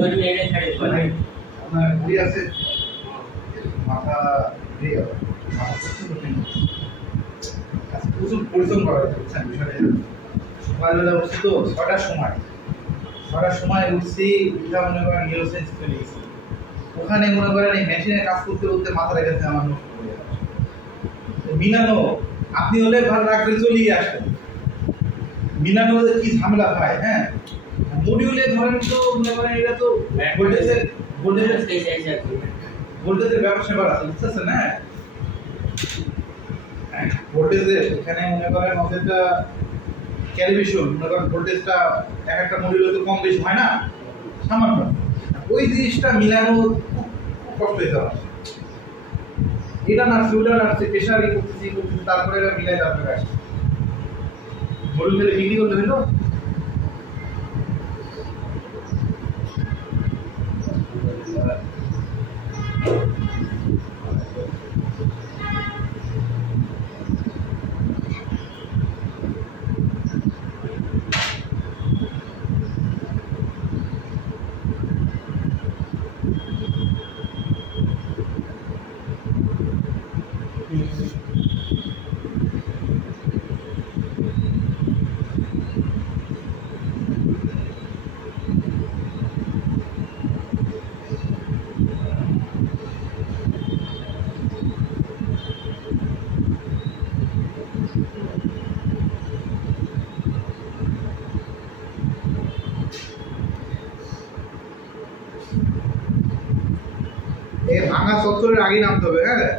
আপনার ঘুরি আছে মাথা দিয়ে প্রচুর পরিশ্রম করা হয়েছে বুঝছেন বিষয়টা। সকালবেলা উঠছি তো ছটার সময় উঠছি, উঠা মনে করেন নিউরোসায়েন্স চলে গেছি। ওখানে মনে করেন এই মেশিনে কাজ করতে করতে মাথা রেখেছে আমার নষ্ট হয়ে যাবে। মিনানো আপনি হলে ভালো রাখলে চলিয়ে আসবেন। মিনানো কি ঝামেলা হয়, হ্যাঁ মডিউলে ধরেন তো মনে করেন এটা তো ভোল্টেজের ব্যবসা করা আছে বুঝতেছেন না। ভোল্টেজের এখানে মনে করেন আমাদেরটা ক্যালিব্রেশন মনে করেন ভোল্টেজটা এক একটা মডিউলে তো কম বেশি হয় না, সামান্য ওই জিনিসটা মিলানো খুব কষ্ট হয়ে যাবে। এটা না ওটা না প্রেশার করতেছি তারপরে এটা মিলাই তারপরে আসে মডিউলে বিক্রি করতে হলো। ভাঙা চত্বরের আগে নামতে হবে, হ্যাঁ।